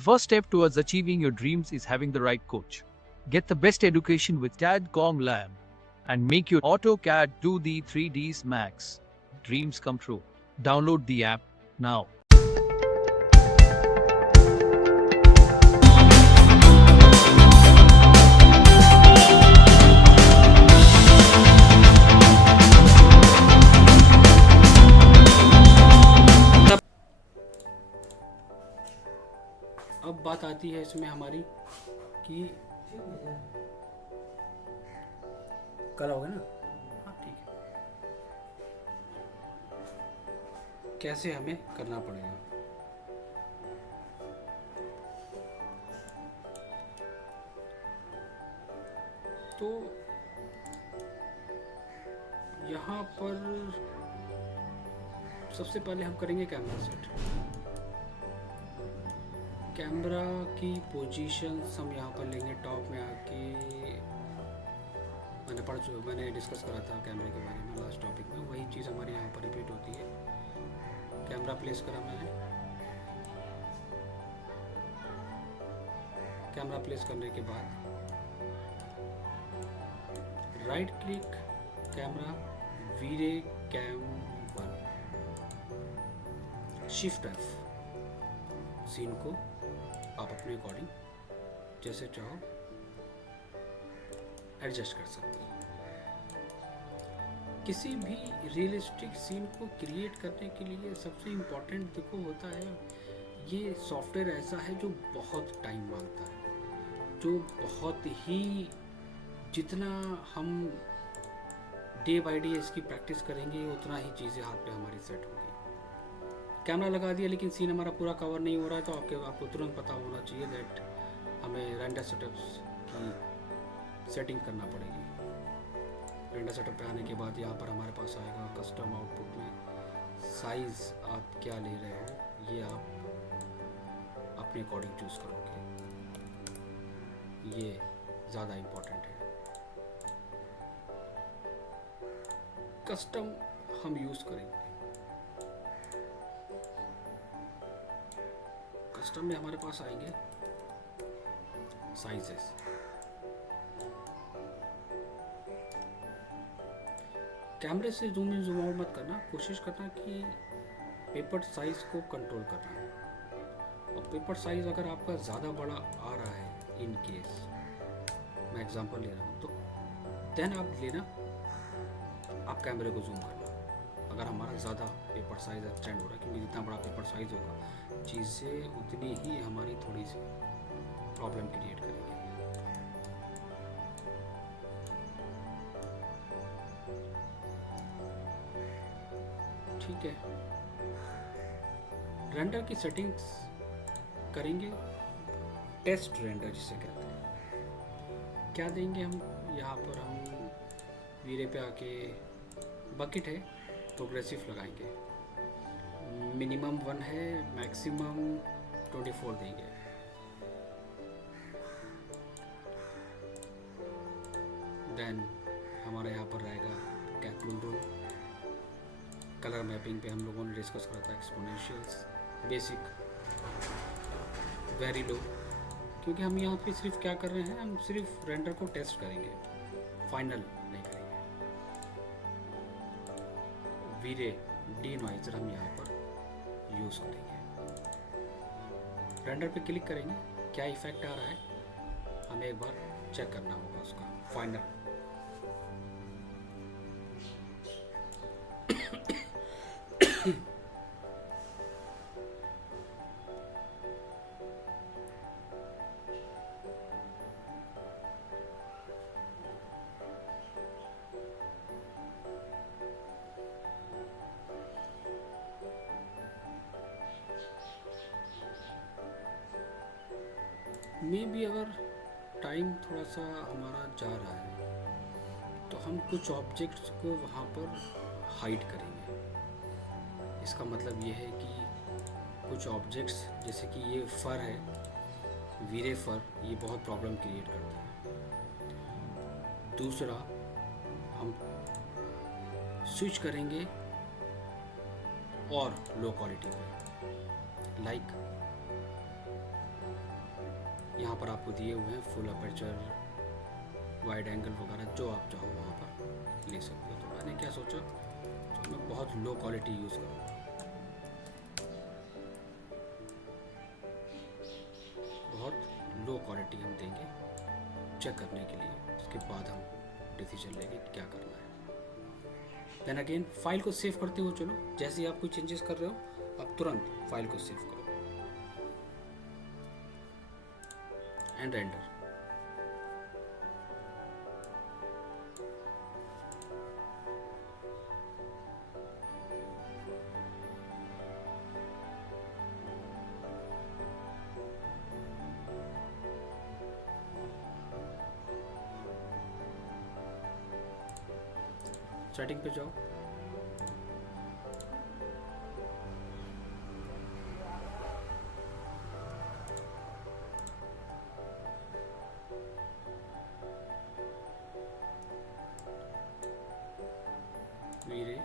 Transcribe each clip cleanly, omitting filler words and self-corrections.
The first step towards achieving your dreams is having the right coach. Get the best education with TADCOM Lab and make your AutoCAD do the 3Ds Max. Dreams come true. Download the app now. अब बात आती है इसमें हमारी कि कल होगा ना। हाँ ठीक है। कैसे हमें करना पड़ेगा। तो यहाँ पर सबसे पहले हम करेंगे कैमरा सेट। कैमरा की पोजीशंस हम यहाँ पर लेंगे टॉप में आके। मैंने डिस्कस करा था कैमरे के बारे में लास्ट टॉपिक में, वही चीज़ हमारे यहाँ पर रिपीट होती है। कैमरा प्लेस करा मैंने। कैमरा प्लेस करने के बाद राइट क्लिक कैमरा वीरे कैम 1 शिफ्ट F। सीन को आप अपने अकॉर्डिंग जैसे चाहो एडजस्ट कर सकते हो। किसी भी रियलिस्टिक सीन को क्रिएट करने के लिए सबसे इम्पोर्टेंट देखो होता है, ये सॉफ्टवेयर ऐसा है जो बहुत टाइम मांगता है, जो बहुत ही जितना हम डे बाय डे इसकी प्रैक्टिस करेंगे उतना ही चीज़ें हाथ पे हमारी सेट होगी। कैमरा लगा दिया लेकिन सीन हमारा पूरा कवर नहीं हो रहा है, तो आपको तुरंत पता होना चाहिए दैट हमें रेंडर सेटअप्स की सेटिंग करना पड़ेगी। रेंडर सेटअप पे आने के बाद यहाँ पर हमारे पास आएगा कस्टम आउटपुट में साइज़ आप क्या ले रहे हो, ये आप अपने अकॉर्डिंग चूज़ करोगे। ये ज़्यादा इम्पोर्टेंट है। कस्टम हम यूज़ करेंगे। कस्टम में हमारे पास आएंगे साइजेस। कैमरे से जूम इन जूम आउट मत करना, कोशिश करना कि पेपर साइज को कंट्रोल करना। और पेपर साइज अगर आपका ज़्यादा बड़ा आ रहा है, इन केस मैं एग्जांपल ले रहा हूँ, तो देन आप लेना, आप कैमरे को जूम करना। अगर हमारा ज़्यादा पेपर साइज एक्सटेंड हो रहा है, क्योंकि जितना बड़ा पेपर साइज होगा चीज़ें उतनी ही हमारी थोड़ी सी प्रॉब्लम क्रिएट करेगी। ठीक है। रेंडर की सेटिंग्स करेंगे, टेस्ट रेंडर जिसे कहते हैं। क्या देंगे हम यहाँ पर, हम वीरे पे आके बकेट है प्रोग्रेसिव लगाएंगे। मिनिमम 1 है, मैक्सिमम 24 देंगे। देन हमारा यहाँ पर रहेगा कैप्सूल रूल। कलर मैपिंग पे हम लोगों ने डिस्कस करा था एक्सपोनेंशियल्स, बेसिक, वेरी लो, क्योंकि हम यहाँ पे सिर्फ क्या कर रहे हैं, हम सिर्फ रेंडर को टेस्ट करेंगे, फाइनल नहीं करेंगे। वीरे डी नॉइजर हम यहाँ पर यूज़ करेंगे। रेंडर पे क्लिक करेंगे, क्या इफेक्ट आ रहा है हमें एक बार चेक करना होगा उसका फाइनल। मे भी अगर टाइम थोड़ा सा हमारा जा रहा है तो हम कुछ ऑब्जेक्ट्स को वहाँ पर हाइड करेंगे। इसका मतलब ये है कि कुछ ऑब्जेक्ट्स जैसे कि ये फर है, वीरे फर, ये बहुत प्रॉब्लम क्रिएट करता है। दूसरा हम स्विच करेंगे और लो क्वालिटी पे, लाइक यहाँ पर आपको दिए हुए हैं फुल अपर्चर, वाइड एंगल वगैरह, जो आप चाहो वहाँ पर ले सकते हो। तो मैंने क्या सोचा, तो मैं बहुत लो क्वालिटी यूज़ करूँगा, बहुत लो क्वालिटी हम देंगे चेक करने के लिए, उसके बाद हम डिसीजन लेंगे क्या करना है। देन अगेन फाइल को सेव करते हो, चलो जैसे ही आप कोई चेंजेस कर रहे हो आप तुरंत फाइल को सेव करो एंड रेंडर। सेटिंग पे जाओ, वीरे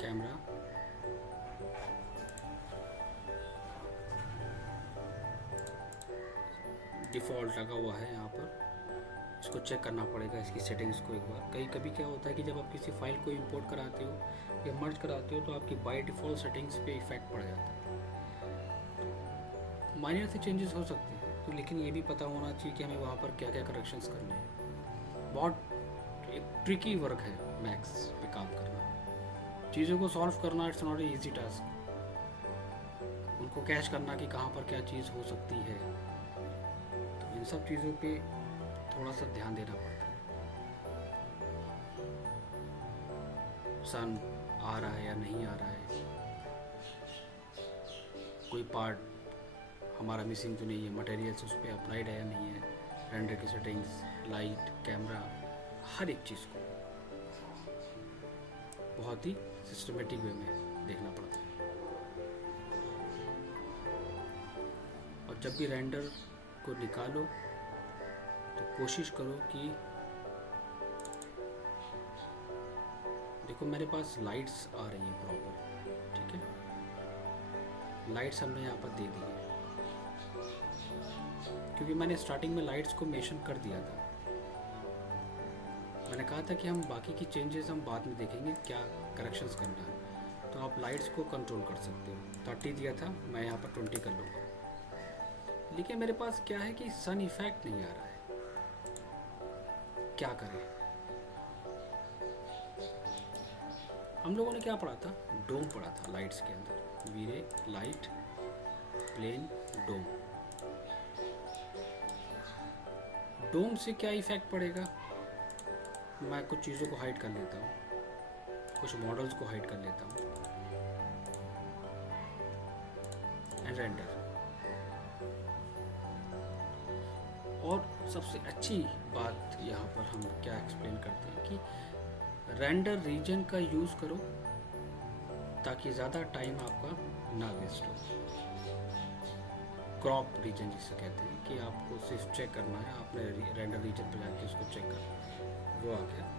कैमरा, डिफ़ॉल्ट लगा हुआ है यहाँ पर, इसको चेक करना पड़ेगा इसकी सेटिंग्स को एक बार। कहीं कभी क्या होता है कि जब आप किसी फाइल को इंपोर्ट कराते हो या मर्ज कराते हो तो आपकी बाय डिफ़ॉल्ट सेटिंग्स पे इफेक्ट पड़ जाता है। माइनर से चेंजेस हो सकते हैं, तो लेकिन ये भी पता होना चाहिए कि हमें वहाँ पर क्या क्या करेक्शंस करने हैं। बहुत एक ट्रिकी वर्क है मैक्स पे काम करना, चीज़ों को सॉल्व करना it's not a easy task, उनको कैच करना कि कहाँ पर क्या चीज़ हो सकती है, तो इन सब चीज़ों पे थोड़ा सा ध्यान देना पड़ता है। सन आ रहा है या नहीं आ रहा है, कोई पार्ट हमारा मिसिंग तो नहीं है, मटेरियल्स उस पर अप्लाइड है या नहीं है, रेंडर की सेटिंग्स, लाइट, कैमरा, हर एक चीज़ को बहुत ही सिस्टमेटिक वे में देखना पड़ता है। और जब भी रेंडर को निकालो तो कोशिश करो कि देखो मेरे पास लाइट्स आ रही हैं प्रॉपर, ठीक है, लाइट्स हमने यहाँ पर दे दी है क्योंकि मैंने स्टार्टिंग में लाइट्स को मेंशन कर दिया था। मैंने कहा था कि हम बाकी की चेंजेस हम बाद में देखेंगे क्या करेक्शंस करना है, तो आप लाइट्स को कंट्रोल कर सकते हो। 30 दिया था, मैं यहाँ पर 20 कर लूँगा। लेकिन मेरे पास क्या है कि सन इफेक्ट नहीं आ रहा है, क्या करें। हम लोगों ने क्या पढ़ा था, डोम पढ़ा था लाइट्स के अंदर, वीरे लाइट प्लेन डोम। डोम से क्या इफेक्ट पड़ेगा, मैं कुछ चीज़ों को हाइड कर लेता हूँ, कुछ मॉडल्स को हाइड कर लेता हूँ एंड रेंडर। और सबसे अच्छी बात यहाँ पर हम क्या एक्सप्लेन करते हैं कि रेंडर रीजन का यूज़ करो ताकि ज़्यादा टाइम आपका ना वेस्ट हो। क्रॉप रीजन जिसे कहते हैं कि आपको सिर्फ चेक करना है, आपने रेंडर रीजन पर जाके उसको चेक करना, वो आ गया।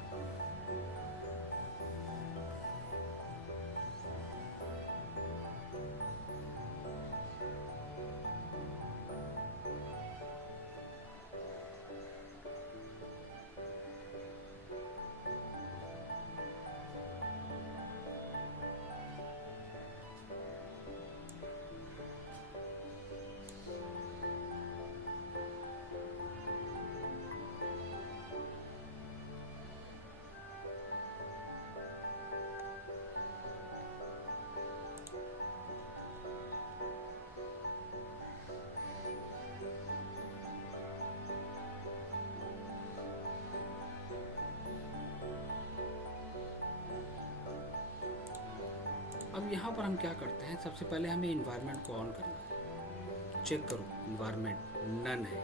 अब यहाँ पर हम क्या करते हैं, सबसे पहले हमें इन्वायरमेंट को ऑन करना है। चेक करो इन्वायरमेंट नन है,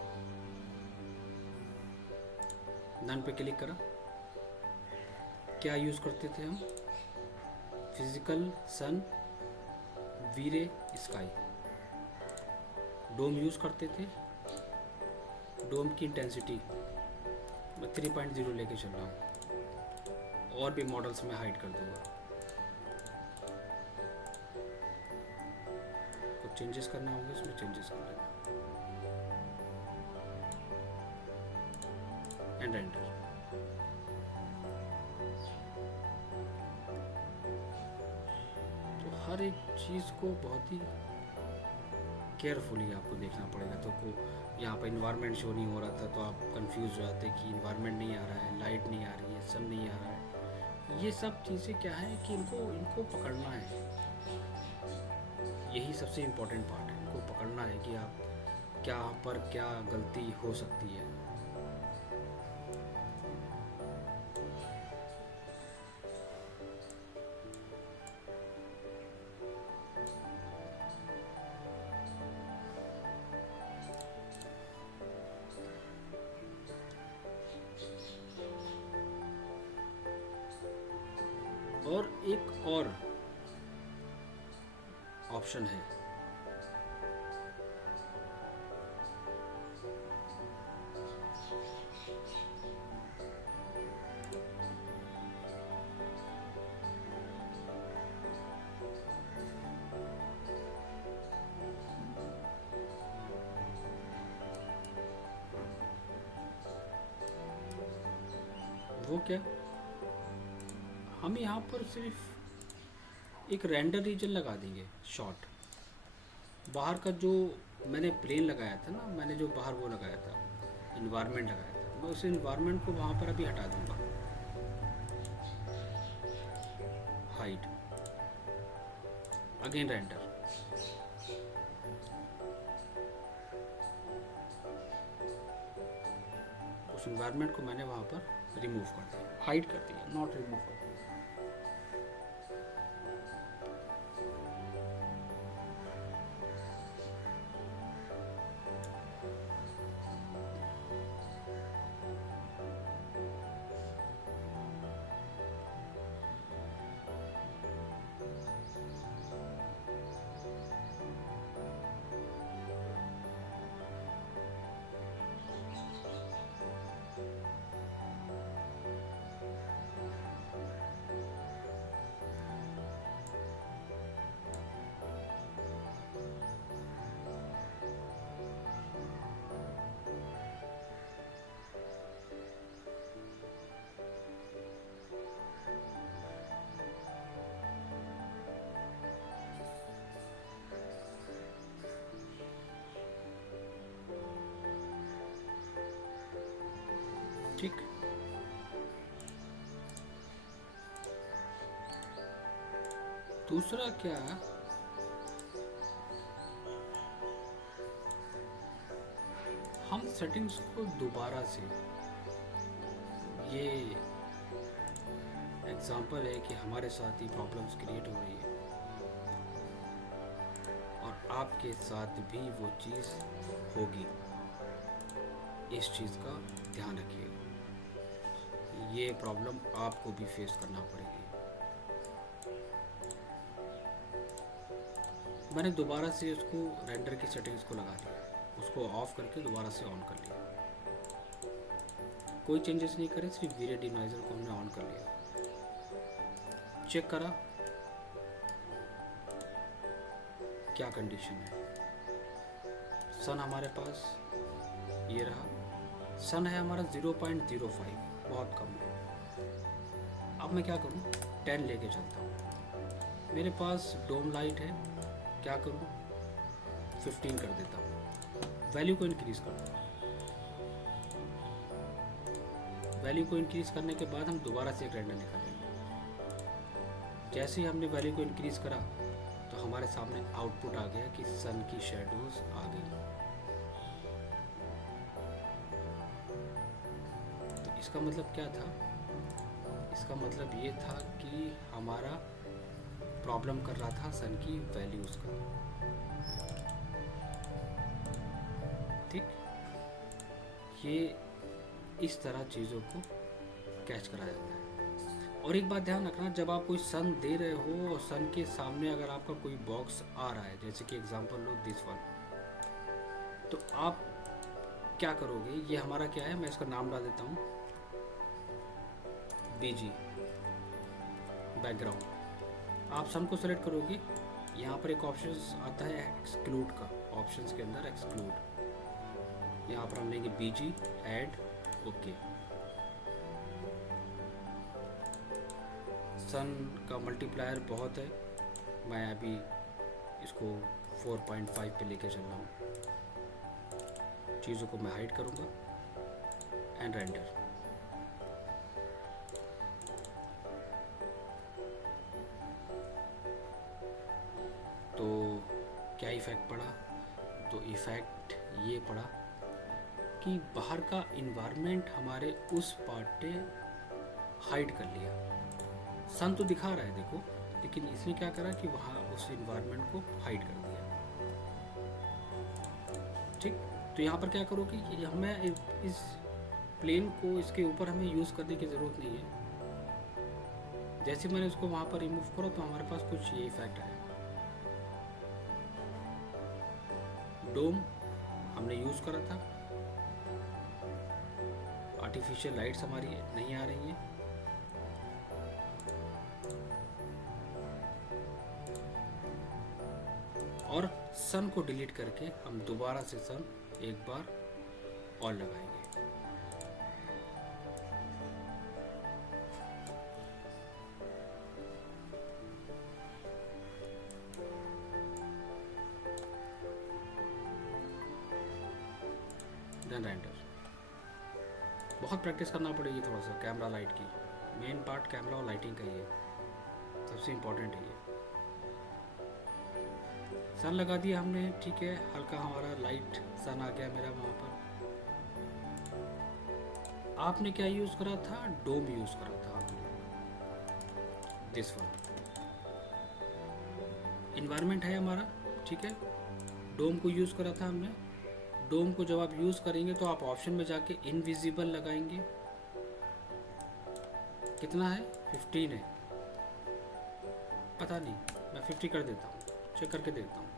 नन पे क्लिक करा। क्या यूज़ करते थे हम, फिजिकल सन, वीरे स्काई, डोम यूज़ करते थे। डोम की इंटेंसिटी मैं 3.0 लेके चल रहा हूँ, और भी मॉडल्स में हाइड कर दूँगा। चेंजेस करना होंगे उसमें चेंजेस कर लेना एंड एंटर। तो हर एक चीज़ को बहुत ही केयरफुली आपको देखना पड़ेगा। तो को यहाँ पर इन्वायरमेंट शो नहीं हो रहा था तो आप कंफ्यूज हो जाते कि इन्वायरमेंट नहीं आ रहा है, लाइट नहीं आ रही है, सन नहीं आ रहा है। ये सब चीज़ें क्या है कि इनको पकड़ना है। यही सबसे इम्पोर्टेंट पार्ट है, इनको पकड़ना है कि आप क्या पर क्या गलती हो सकती है। और एक और ऑप्शन है, वो क्या, हम यहाँ पर सिर्फ एक रेंडर रीजन लगा देंगे शॉर्ट। बाहर का जो मैंने प्लेन लगाया था ना, मैंने जो बाहर वो लगाया था, इन्वायरमेंट लगाया था, मैं उस इन्वायरमेंट को वहाँ पर अभी हटा दूंगा। हाइड, अगेन रेंडर, उस इन्वायरमेंट को मैंने वहाँ पर रिमूव कर दिया, हाइड कर दिया, नॉट रिमूव कर दिया। ठीक, दूसरा क्या, हम सेटिंग्स को दोबारा से, ये एग्जांपल है कि हमारे साथ ही प्रॉब्लम्स क्रिएट हो रही है और आपके साथ भी वो चीज़ होगी। इस चीज़ का ध्यान रखिएगा, ये प्रॉब्लम आपको भी फेस करना पड़ेगी। मैंने दोबारा से उसको रेंडर की सेटिंग्स को लगा लिया, उसको ऑफ करके दोबारा से ऑन कर लिया, कोई चेंजेस नहीं करे, सिर्फ वीडियो डिनाइजर को हमने ऑन कर लिया। चेक करा क्या कंडीशन है। सन हमारे पास ये रहा, सन है हमारा 0.05, बहुत कम है। अब मैं क्या करूँ, 10 लेके चलता हूँ। मेरे पास डोम लाइट है, क्या करूँ, 15 कर देता हूँ, वैल्यू को इंक्रीज करता हूँ। वैल्यू को इंक्रीज करने के बाद हम दोबारा से एक रेंडर निकालेंगे। जैसे ही हमने वैल्यू को इंक्रीज करा तो हमारे सामने आउटपुट आ गया कि सन की शेडोज आ गई। तो इसका मतलब क्या था, इसका मतलब ये था कि हमारा प्रॉब्लम कर रहा था सन की वैल्यूज का। ठीक, ये इस तरह चीज़ों को कैच करा जाता है। और एक बात ध्यान रखना, जब आप कोई सन दे रहे हो और सन के सामने अगर आपका कोई बॉक्स आ रहा है, जैसे कि एग्जांपल लो दिस वन, तो आप क्या करोगे, ये हमारा क्या है, मैं इसका नाम डाल देता हूँ BG बैकग्राउंड। आप सन को सेलेक्ट करोगे, यहाँ पर एक ऑप्शन आता है एक्सक्लूड का, ऑप्शंस के अंदर एक्सक्लूड, यहाँ पर हम लेंगे बीजी ऐड ओके। सन का मल्टीप्लायर बहुत है, मैं अभी इसको 4.5 पे लेके चल रहा हूँ। चीज़ों को मैं हाइड करूँगा एंड रेंडर। तो क्या इफ़ेक्ट पड़ा? तो इफ़ेक्ट ये पड़ा कि बाहर का इन्वायरमेंट हमारे उस पार्ट ने हाइड कर लिया। सन तो दिखा रहा है देखो, लेकिन इसने क्या करा कि वहाँ उस इन्वायरमेंट को हाइड कर दिया। ठीक, तो यहाँ पर क्या करोगे कि हमें इस प्लेन को इसके ऊपर हमें यूज़ करने की ज़रूरत नहीं है। जैसे मैंने इसको वहाँ पर रिमूव करा तो हमारे पास कुछ ये इफेक्ट है। डोम हमने यूज़ करा था, आर्टिफिशियल लाइट्स हमारी नहीं आ रही हैं। और सन को डिलीट करके हम दोबारा से सन एक बार और लगाएंगे। Then render. बहुत प्रैक्टिस करना पड़ेगी थोड़ा सा कैमरा लाइट की। मेन पार्ट कैमरा और लाइटिंग का ही है, सबसे इम्पोर्टेंट है ये। सन लगा दिया हमने, ठीक है, हल्का हमारा लाइट सन आ गया मेरा वहाँ पर। आपने क्या यूज़ करा था? डोम यूज़ करा था आपने, दिस वन। इन्वायरमेंट है हमारा, ठीक है, डोम को यूज़ करा था हमने। डोम को जब आप यूज़ करेंगे तो आप ऑप्शन में जाके इनविजिबल लगाएंगे। कितना है? 15 है, पता नहीं, मैं 50 कर देता हूँ, चेक करके देखता हूँ।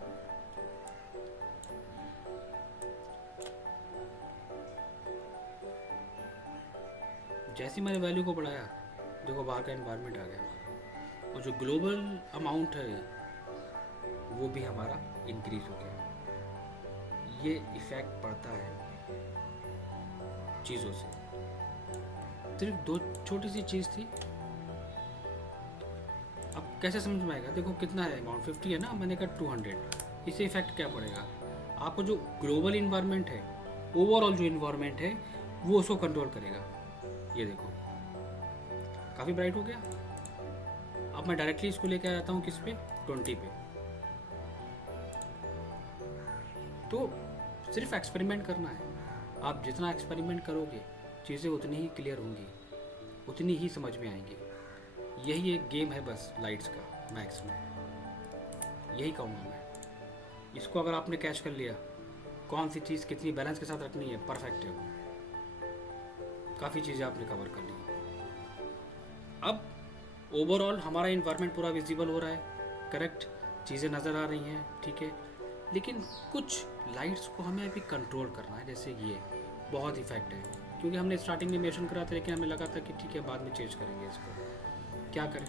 जैसे मैंने वैल्यू को बढ़ाया, देखो बाहर का एनवायरनमेंट आ गया हमारा, और जो ग्लोबल अमाउंट है वो भी हमारा इंक्रीज हो गया। ये इफेक्ट पड़ता है चीज़ों से। सिर्फ दो छोटी सी चीज़ थी। अब कैसे समझ में आएगा? देखो कितना है अमाउंट, 50 है ना, मैंने कहा 200। इससे इफेक्ट क्या पड़ेगा? आपको जो ग्लोबल इन्वायरमेंट है, ओवरऑल जो इन्वायरमेंट है वो उसको कंट्रोल करेगा। ये देखो काफ़ी ब्राइट हो गया। अब मैं डायरेक्टली इसको लेके आ जाता हूँ किस पे? 20 पे। तो सिर्फ एक्सपेरिमेंट करना है। आप जितना एक्सपेरिमेंट करोगे चीज़ें उतनी ही क्लियर होंगी, उतनी ही समझ में आएंगी। यही एक गेम है बस लाइट्स का, मैक्स में यही कहूँगा मैं। इसको अगर आपने कैच कर लिया, कौन सी चीज़ कितनी बैलेंस के साथ रखनी है, परफेक्ट है वो। काफ़ी चीज़ें आपने कवर कर ली। अब ओवरऑल हमारा इन्वायरमेंट पूरा विजिबल हो रहा है, करेक्ट, चीज़ें नज़र आ रही हैं, ठीक है। लेकिन कुछ लाइट्स को हमें अभी कंट्रोल करना है, जैसे ये बहुत इफेक्ट है, क्योंकि हमने स्टार्टिंग में मेंशन करा था, लेकिन हमें लगा था कि ठीक है बाद में चेंज करेंगे इसको। क्या करें?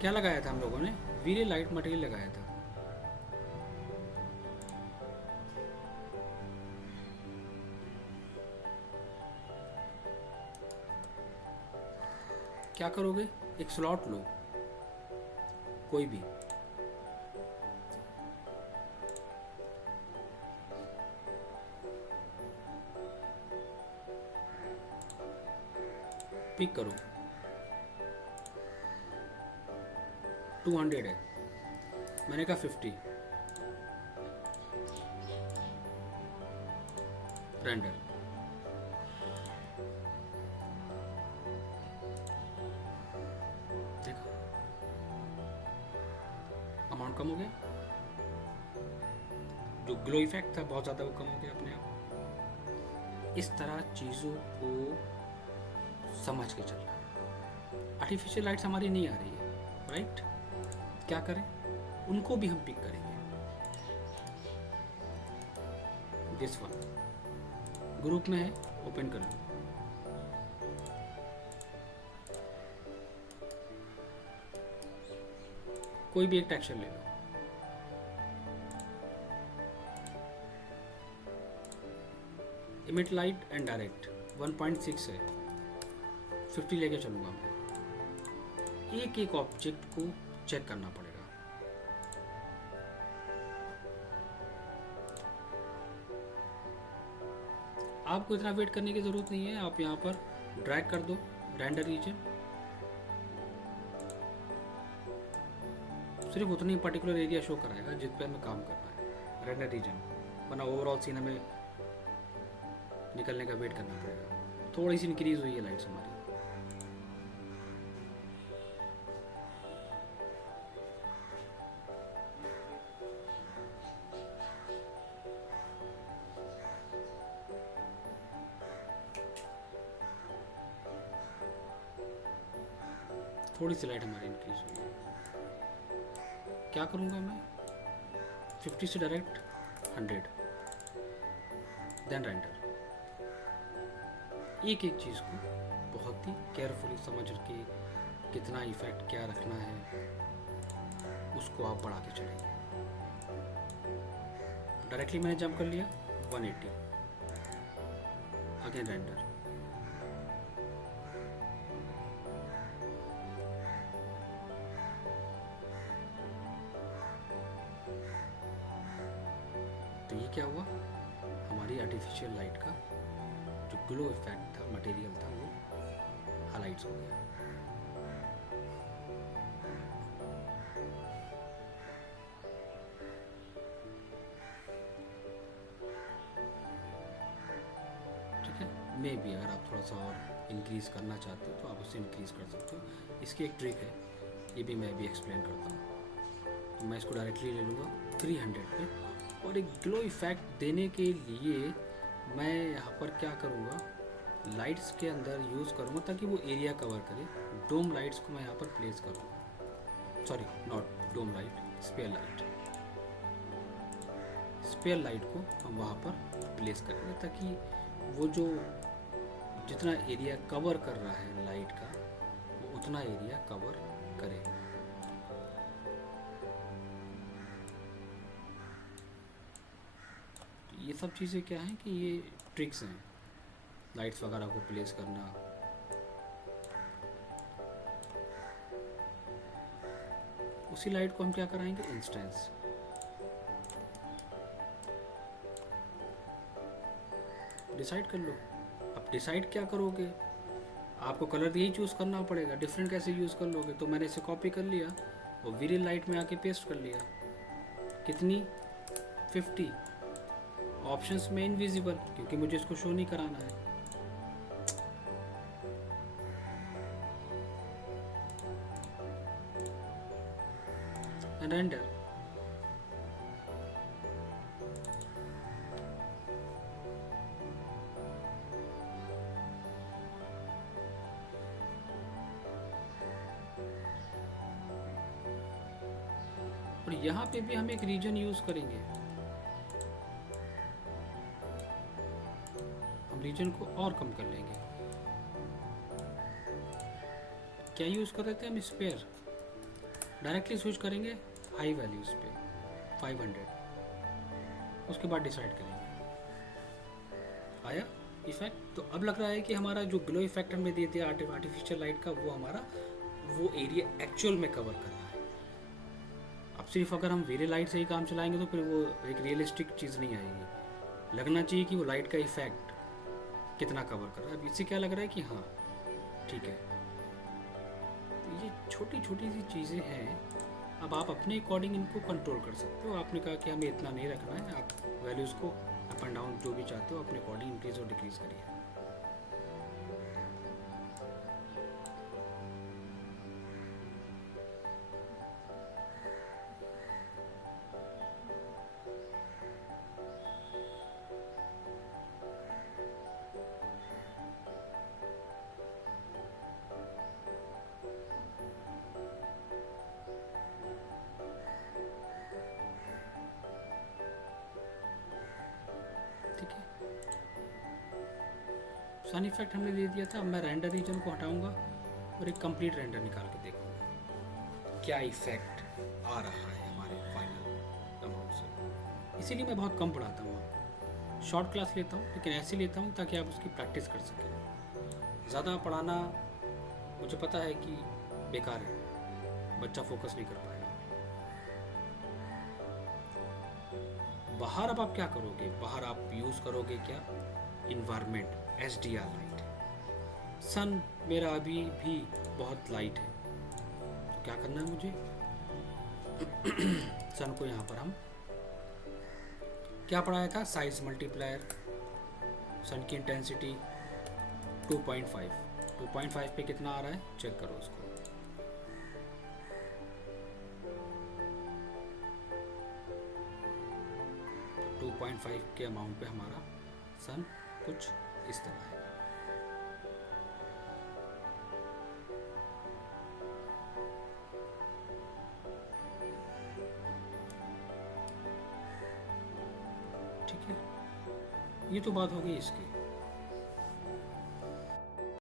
क्या लगाया था हम लोगों ने? वीरे लाइट मटेरियल लगाया था। क्या करोगे? एक स्लॉट लो कोई भी, पिक करो। 200 है, मैंने कहा 50। रेंडर। देखो अमाउंट कम हो गया, जो ग्लो इफेक्ट था बहुत ज़्यादा वो कम हो गया अपने आप। इस तरह चीज़ों को समझ के चलना है। आर्टिफिशियल लाइट्स हमारी नहीं आ रही है, राइट? क्या करें? उनको भी हम पिक करेंगे। दिस वन ग्रुप में है, ओपन कर लो। कोई भी एक टेक्सचर ले लो। इमिट लाइट एंड डायरेक्ट 1.6 है, 50 लेके चलूँगा मैं। एक एक ऑब्जेक्ट को चेक करना पड़ेगा। आपको इतना वेट करने की ज़रूरत नहीं है, आप यहाँ पर ड्रैग कर दो रेंडर रीजन, सिर्फ उतनी पर्टिकुलर एरिया शो कराएगा जिस पे हमें काम करना है रेंडर रीजन, वरना ओवरऑल सीन हमें निकलने का वेट करना पड़ेगा। थोड़ी सी इंक्रीज हुई है लाइट्स हमारी। थोड़ी सी लाइट हमारी इंक्रीज हुई है। क्या करूँगा मैं, 50 से डायरेक्ट 100, देन रेंडर। एक एक चीज़ को बहुत ही केयरफुली समझ के कितना इफेक्ट क्या रखना है उसको आप बढ़ा के चलेंगे। डायरेक्टली मैंने जंप कर लिया 180, अगेन रेंडर। तो ये क्या हुआ, हमारी आर्टिफिशियल लाइट का जो ग्लो इफेक्ट था, मटेरियल था, वो हाइलाइट्स हो गया। ठीक है, मे भी अगर आप थोड़ा सा और इंक्रीज़ करना चाहते हो तो आप उससे इंक्रीज़ कर सकते हो। इसकी एक ट्रिक है, ये भी मैं भी एक्सप्लेन करता हूँ। तो मैं इसको डायरेक्टली ले लूँगा 300 पे, और एक ग्लो इफेक्ट देने के लिए मैं यहाँ पर क्या करूँगा, लाइट्स के अंदर यूज़ करूँगा ताकि वो एरिया कवर करे। डोम लाइट्स को मैं यहाँ पर प्लेस करूँगा, sorry not dome light, spare light. Spare light को हम वहाँ पर प्लेस करेंगे ताकि वो जो जितना एरिया कवर कर रहा है लाइट का, वो उतना एरिया कवर करे। ये सब चीज़ें क्या हैं कि ये ट्रिक्स हैं लाइट्स वगैरह को प्लेस करना। उसी लाइट को हम क्या कराएंगे, इंस्टेंस। डिसाइड कर लो, अब डिसाइड क्या करोगे, आपको कलर यही चूज़ करना पड़ेगा, डिफरेंट कैसे यूज़ कर लोगे। तो मैंने इसे कॉपी कर लिया और विरिल लाइट में आके पेस्ट कर लिया। कितनी, 50। ऑप्शंस में इनविजिबल, क्योंकि मुझे इसको शो नहीं कराना है। रेंडर, और यहाँ पे भी हम एक रीजन यूज करेंगे। हम रीजन को और कम कर लेंगे। क्या यूज कर रहे थे हम, स्पेयर। डायरेक्टली स्विच करेंगे हाई वैल्यूज पे 500, उसके बाद डिसाइड करेंगे। आया इफेक्ट। तो अब लग रहा है कि हमारा जो ग्लो इफेक्ट हमने दे दिया आर्टिफिशियल लाइट का, वो हमारा वो एरिया एक्चुअल में कवर कर रहा है। अब सिर्फ अगर हम वेरे लाइट से ही काम चलाएंगे तो फिर वो एक रियलिस्टिक चीज़ नहीं आएगी। लगना चाहिए कि वो लाइट का इफेक्ट कितना कवर कर रहा है। अब इससे क्या लग रहा है कि हाँ ठीक है। तो ये छोटी छोटी सी चीज़ें हैं, अब आप अपने अकॉर्डिंग इनको कंट्रोल कर सकते हो। आपने कहा कि हमें इतना नहीं रखना है, आप वैल्यूज़ को अप एंड डाउन जो भी चाहते हो अपने अकॉर्डिंग इंक्रीज और डिक्रीज करिए। ठीक है, सन इफेक्ट हमने दे दिया था। अब मैं रेंडर रीजन को हटाऊंगा और एक कंप्लीट रेंडर निकाल के देखूंगा क्या इफेक्ट आ रहा है हमारे फाइनल अमाउंट से। इसीलिए मैं बहुत कम पढ़ाता हूँ आपको, शॉर्ट क्लास लेता हूँ लेकिन ऐसे लेता हूँ ताकि आप उसकी प्रैक्टिस कर सकें। ज़्यादा पढ़ाना मुझे पता है कि बेकार है, बच्चा फोकस नहीं कर पाएगा। बाहर अब आप क्या करोगे, बाहर आप यूज़ करोगे क्या, इन्वायरमेंट, SDR लाइट। सन मेरा अभी भी बहुत लाइट है, तो क्या करना है मुझे, सन को यहाँ पर हम क्या पढ़ाया था, साइज मल्टीप्लायर, सन की इंटेंसिटी 2.5 पे कितना आ रहा है चेक करो उसको। तो 2.5 के अमाउंट पे हमारा सन कुछ इस तरह आएगा। ठीक है, ये तो बात हो गई इसकी।